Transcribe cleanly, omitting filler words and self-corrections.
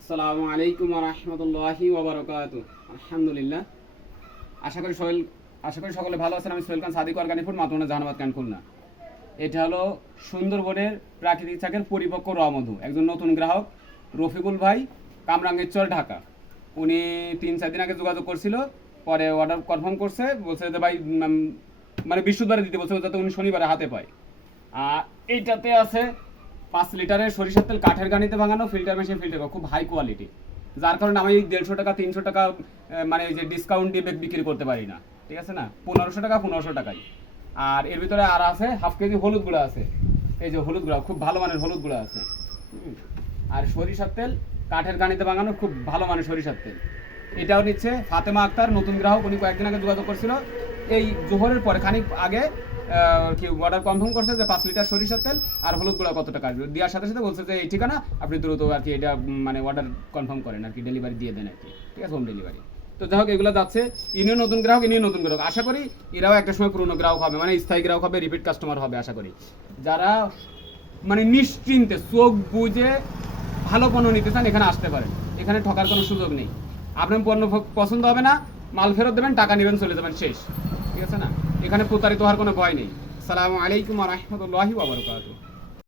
আসসালামু আলাইকুম ওয়া রাহমাতুল্লাহি ওয়া বারাকাতুহু। আলহামদুলিল্লাহ। আশা করি সকলে ভালো আছেন। আমি সোহেল খান, সাদিক অর্গানিক ফুড, মাতমুনা জাহানাবাদ খান, খুলনা। এটা হলো সুন্দরবনের প্রাকৃতিক চাকের পরিপক্ক র মধু। একজন নতুন গ্রাহক রফিকুল ভাই, কামরাঙ্গীরচর, ঢাকা। উনি 3-4 দিন আগে যোগাযোগ করছিল, পরে অর্ডার কনফার্ম করছে, বলছে যে ভাই মানে বৃহস্পতিবারে দিতে বলছে, যাতে উনি শনিবারে হাতে পায়। আর এইটাতে আছে 5 লিটারের সরিষার তেল, কাঠের গানিতে ভাঙানো, ফিল্টার মেশিন ফিল্টার করা, খুব হাই কোয়ালিটি। যার কারণে আমি 150 টাকা 300 টাকা মানে যে ডিসকাউন্ট দিয়ে বিক্রি করতে পারি না, ঠিক আছে না, 1500 টাকা 1500 টাকায়। আর এর ভিতরে আর আছে হাফ কেজি হলুদ গুঁড়া আছে, এই যে হলুদ গুঁড়া, খুব ভালো মানের হলুদ গুঁড়া আছে। আর সরিষার তেল কাঠের গানিতে ভাঙানো, খুব ভালো মানের সরিষার তেল। এটাও নিচ্ছে ফাতেমা আক্তার, নতুন গ্রাহক। উনি কয়েকদিন আগে যোগাযোগ করছিল, এই জোহরের পরে খানিক আগে কি অর্ডার কনফার্ম করছে যে 5 লিটার সরিষার তেল আর হলুদ গুঁড়া কত টাকা আসবে। দেওয়ার সাথে সাথে বলছে যে এই ঠিকানা, আপনি দ্রুত আর কি এটা মানে অর্ডার কনফার্ম করেন আর কি, ডেলিভারি দিয়ে দেন আর কি, ঠিক আছে, হোম ডেলিভারি। তো যাই হোক, এগুলো যাচ্ছে। ইনিও নতুন গ্রাহক, ইনিও নতুন গ্রাহক। আশা করি এরাও একটা সময় পুরনো গ্রাহক হবে, মানে স্থায়ী গ্রাহক হবে, রিপিট কাস্টমার হবে আশা করি। যারা মানে নিশ্চিন্তে চোখ বুঝে ভালো পণ্য নিতে চান, এখানে আসতে পারেন। এখানে ঠকার কোনো সুযোগ নেই। আপনার পণ্য পছন্দ হবে না, মাল ফেরত দেবেন, টাকা নেবেন, চলে যাবেন, শেষ, ঠিক আছে না। এখানে প্রতারিত হওয়ার কোনো ভয় নেই। আসসালামু আলাইকুম ওয়া রাহমাতুল্লাহি ওয়া বারাকাতুহু।